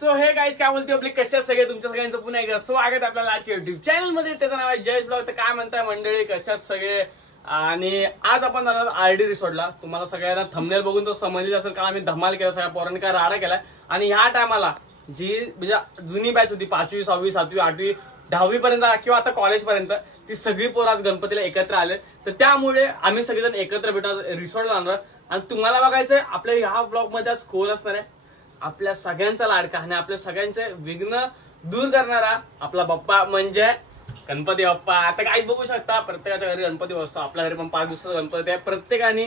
So हे guys काय बोलते आपले कशा सगळे तुमच्या सगळ्यांचं पुन्हा एकदा स्वागत आपल्याला आजच्या युट्यूब चॅनल मध्ये. त्याचं नाव आहे जयेश ब्लॉग. तर काय म्हणताय मंडळी, कशात सगळे? आणि आज आपण जाणार आरडी रिसॉर्टला. तुम्हाला सगळ्यांना थंबनेल बघून तो समजली असेल का आम्ही धमाल केला, सगळ्या पोरांनी काय राडा केलाय. आणि ह्या टायमाला जी म्हणजे जुनी बॅच होती 5वी 6वी 7वी 8वी 10वी पर्यंत किंवा आता कॉलेज पर्यंत, ती सगळी पोरं आज गणपतीला एकत्र आले. तर त्यामुळे आम्ही सगळेजण एकत्र भेटून रिसॉर्टला जाणार. आणि तुम्हाला बघायचंय आपल्या ह्या ब्लॉग मध्ये आज कोण असणार आहे, आपल्या सगळ्यांचा लाडका आणि आपल्या सगळ्यांचे विघ्न दूर करणारा आपला बाप्पा म्हणजे गणपती बाप्पा. आता काहीच बघू शकता, प्रत्येकाच्या घरी गणपती बसतो. आपल्या घरी पण 5 दिवसाचा गणपती आहे. प्रत्येकाने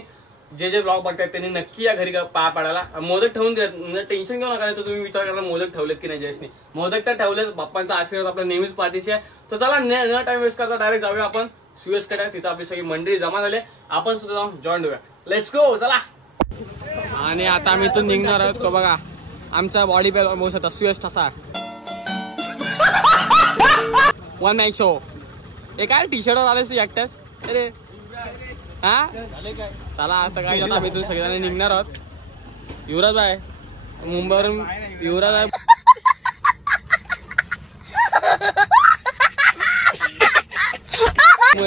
जे ब्लॉग बघतायत त्यांनी नक्की या घरी पाया पडायला. मोदक ठेवून दिलेत, म्हणजे टेन्शन घेऊ नका. तर तुम्ही विचार करा मोदक ठेवलेत की नाही जयेशने. मोदक तर ठेवलेत. बाप्पांचा आशीर्वाद आपल्या नेहमीच पाठीशी आहे. तर चला न टाइम वेस्ट करता डायरेक्ट जाऊया आपण सुयशकडे. तिथं आपली सगळी मंडळी जमा झाले, आपण सुद्धा जाऊन जॉईन होऊया. लेट्स गो, चला. आणि आता आम्ही इथून निघणार आहोत. तो बघा आमचा बॉडी पेल बघू शकता, सुयश ठसा वन नाईट शो. हे काय टी शर्ट आले एकट्याच? अरे हा चला आता काय आता आम्ही इथून सगळ्यांना निघणार आहोत. युवराज आहे मुंबईवरून. युवराज आहे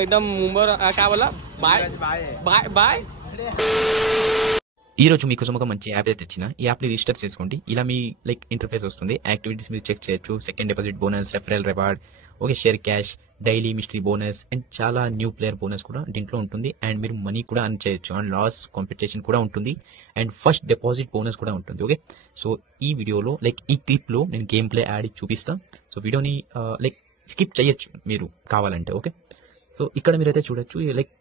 एकदम मुंबईवर. काय बोला? Bye bye bye. ఈ రోజు మీకోసం ఒక మంచి యాప్ అయితే తెచ్చిన. ఈ యాప్ ని రిజిస్టర్ చేసుకోండి. ఇలా మీ లైక్ ఇంటర్ఫేస్ వస్తుంది. యాక్టివిటీస్ మీరు చెక్ చేయొచ్చు. Second deposit bonus, referral reward, okay share cash, daily mystery bonus and చాలా న్యూ ప్లేయర్ బోనస్ కూడా దీంట్లో ఉంటుంది. అండ్ మీరు మనీ కూడా అర్న్ చేయొచ్చు. అండ్ లాస్ కాంపిటీషన్ కూడా ఉంటుంది. అండ్ ఫస్ట్ డిపాజిట్ బోనస్ కూడా ఉంటుంది. ఓకే, సో ఈ వీడియోలో లైక్ ఈ క్లిప్ లో నేను గేమ్ ప్లే యాడ్ చూపిస్తాను. సో వీడియోని లైక్ స్కిప్ చేయొచ్చు మీరు కావాలంటే. ఓకే, సో ఇక్కడ మీరైతే చూడొచ్చు. లైక్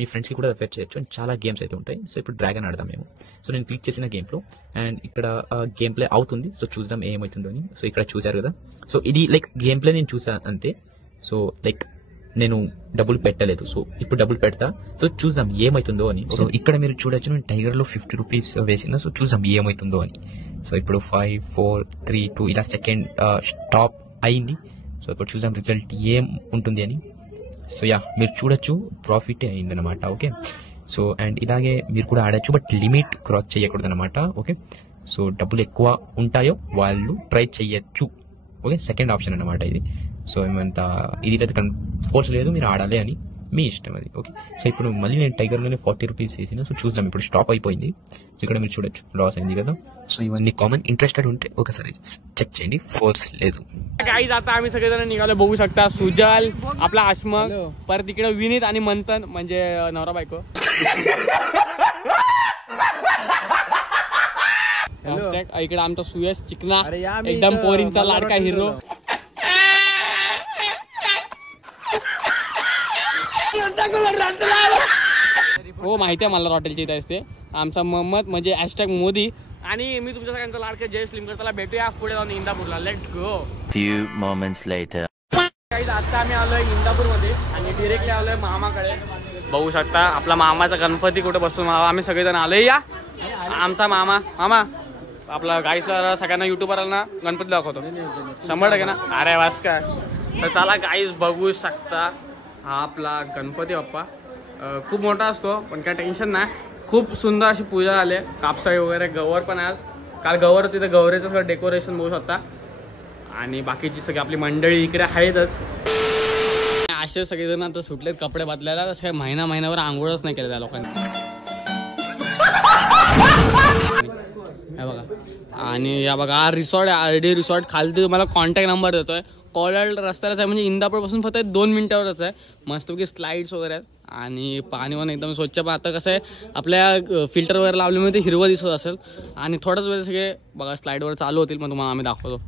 మీ ఫ్రెండ్స్కి కూడా రెఫర్ చేయొచ్చు. అండ్ చాలా గేమ్స్ అయితే ఉంటాయి. సో ఇప్పుడు డ్రాగన్ ఆడదాం మేము. సో నేను క్లిక్ చేసిన గేమ్లో అండ్ ఇక్కడ గేమ్ ప్లే అవుతుంది. సో చూద్దాం ఏమవుతుందో అని. సో ఇక్కడ చూసారు కదా. సో ఇది లైక్ గేమ్ ప్లే నేను చూసా అంతే. సో లైక్ నేను డబ్బులు పెట్టలేదు. సో ఇప్పుడు డబ్బులు పెడతా. సో చూద్దాం ఏమవుతుందో అని. సో ఇక్కడ మీరు చూడొచ్చు, నేను టైగర్ లో 50 రూపీస్ వేసిన. సో చూద్దాం ఏమవుతుందో అని. సో ఇప్పుడు 5 4 3 2 ఇలా సెకండ్ స్టాప్ అయింది. సో ఇప్పుడు చూద్దాం రిజల్ట్ ఏం ఉంటుంది అని. సో యా మీరు చూడొచ్చు ప్రాఫిట్ అయిందనమాట. ఓకే, సో అండ్ ఇలాగే మీరు కూడా ఆడచ్చు, బట్ లిమిట్ క్రాస్ చేయకూడదు అనమాట. ఓకే, సో డబ్బులు ఎక్కువ ఉంటాయో వాళ్ళు ట్రై చేయొచ్చు. ఓకే, సెకండ్ ఆప్షన్ అనమాట ఇది. సో ఏమంత ఇది లేదు, ఫోర్స్ లేదు, మీరు ఆడాలి అని మీ ఇష్టం అది. ఓకే, సో ఇప్పుడు మళ్ళీ నేను టైగర్లోనే 40 రూపీస్ వేసిన. సో చూద్దాం ఇప్పుడు స్టాప్ అయిపోయింది. సో ఇక్కడ మీరు చూడొచ్చు లాస్ అయింది కదా. So इवన్నీ common. इंटरेस्टेड ఉంటే ఒకసారి చెక్ చేయండి, ఫోర్స్ లేదు. गाईज आता आम्ही सगळेजण निघालो, बघू शकता. सुजल, आपला आश्मक, परत इकडे विनीत आणि मंथन म्हणजे नवरा बायको. इकडे आमचा सुयश चिकना, एकदम पोरींचा लाडका हिरो. हो माहिती आहे मला, हॉटेलची इथे असते. आमचा मोहम्मद म्हणजे हॅशटॅग मोदी. आणि मी तुमच्या सगळ्यांचा लाडका जयेश लिमकर. त्याला भेटूया पुढे जाऊन इंदापूरला. Let's go. Few moments later. आता आम्ही आलोय इंदापूर मध्ये आणि डिरेक्टली आलोय मामाकडे. बघू शकता आपला मामाचा गणपती कुठे बसतो. आम्ही सगळेजण आलोय. या आमचा मामा आपला गाईसला सगळ्यांना युट्यूबरला गणपती दाखवतो 100% ना. अरे वास काय. तर चला गाईस बघू शकता हा आपला गणपती बाप्पा. खूप मोठा असतो पण काय टेन्शन नाही. खूप सुंदर अशी पूजा झाली. कापसाळी वगैरे, गवर पण आज. काल गवर होती तर गवरेचं सगळं डेकोरेशन बघू शकता. आणि बाकीची सगळी आपली मंडळी इकडे आहेतच. असे सगळेजण आता सुटलेत कपडे बदलायला. तसे महिनाभर आंघोळच नाही केलं त्या लोकांनी. हे बघा. आणि या बघा रिसॉर्ट आहे, आरडी रिसॉर्ट. खाली तुम्हाला कॉन्टॅक्ट नंबर देतोय. कॉलर रस्त्यालाच आहे, म्हणजे इंदापूर पासून फक्त 2 मिनिटावरच आहे. मस्तपैकी स्लाइड्स वगैरे आहेत आणि पाणी पण एकदम स्वच्छ. पण आता कसं आहे, आपल्या फिल्टर वगैरे लावल्यामुळे ते हिरवं दिसत असेल. आणि थोड्याच वेळ सगळे बघा स्लाइडवर चालू होतील, मग तुम्हाला आम्ही दाखवतो.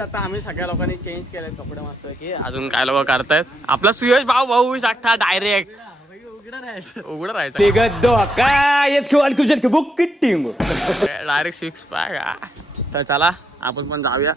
आता आम्ही सगळ्या लोकांनी चेंज केले कपडे मस्त की. अजून काय लोक करतायत. आपला सुयश भाऊ शकता डायरेक्ट उघडं राहायचं. Direct 6 pack. तर चला आपण पण जाऊया.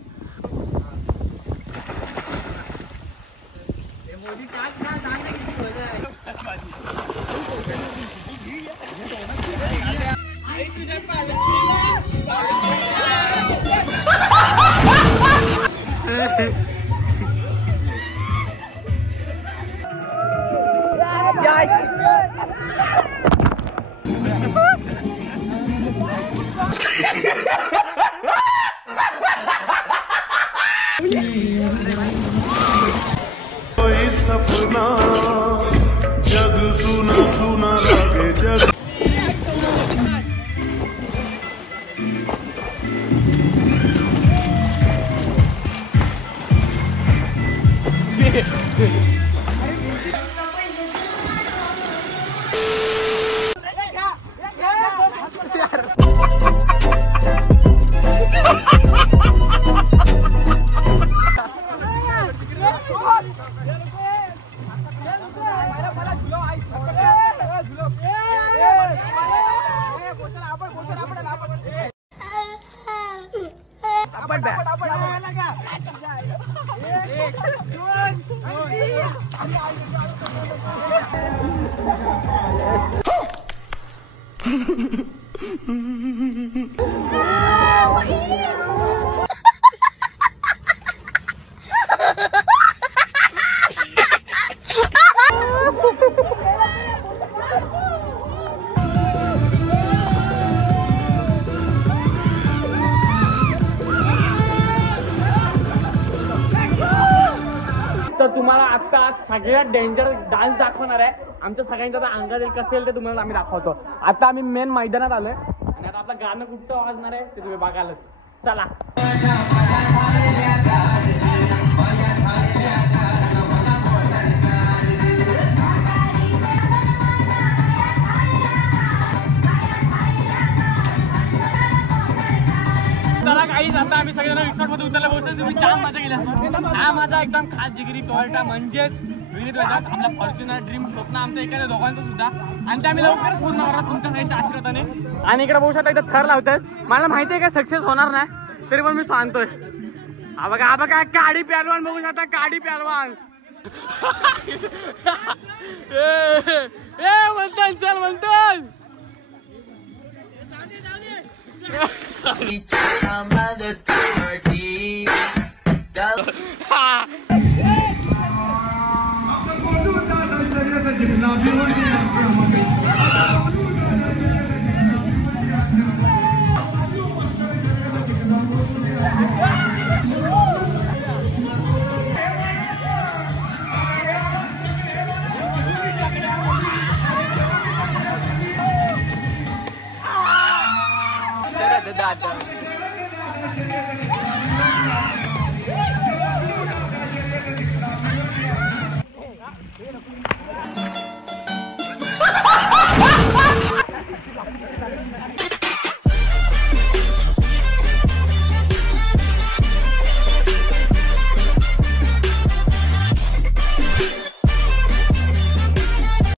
तर तुम्हाला आता सगळ्यात डेंजर डान्स दाखवणार आहे. आमच्या सगळ्यांच्या अंगात एक असेल ते तुम्हाला आम्ही दाखवतो. आता आम्ही मेन मैदानात आलोय आणि आता आपलं गाणं कुठचं वाजणार आहे ते तुम्ही बघालच. चला. चला काही आता आम्ही सगळेजण रिसॉर्ट मध्ये उतरले बसलो. तुम्ही जाम मजा केली असतो. हा माझा एकदम खास जिगरी टोयोटा म्हणजेच विनीत वेदांत, आपला फॉर्च्युनर ड्रीम स्वप्न आमचं एखाद्या दोघांचं सुद्धा, आणि ते आम्ही लवकरच पूर्ण करणार तुमच्या सगळ्यांच्या आशीर्वादाने. आणि इकडे बघू शकता एकदा थर लावतात. मला माहिती आहे का सक्सेस होणार नाही, तरी पण मी सांगतोय. हा बघा काडी पहलवान बघू शकता. काडी पहलवान म्हणतात चल म्हणतात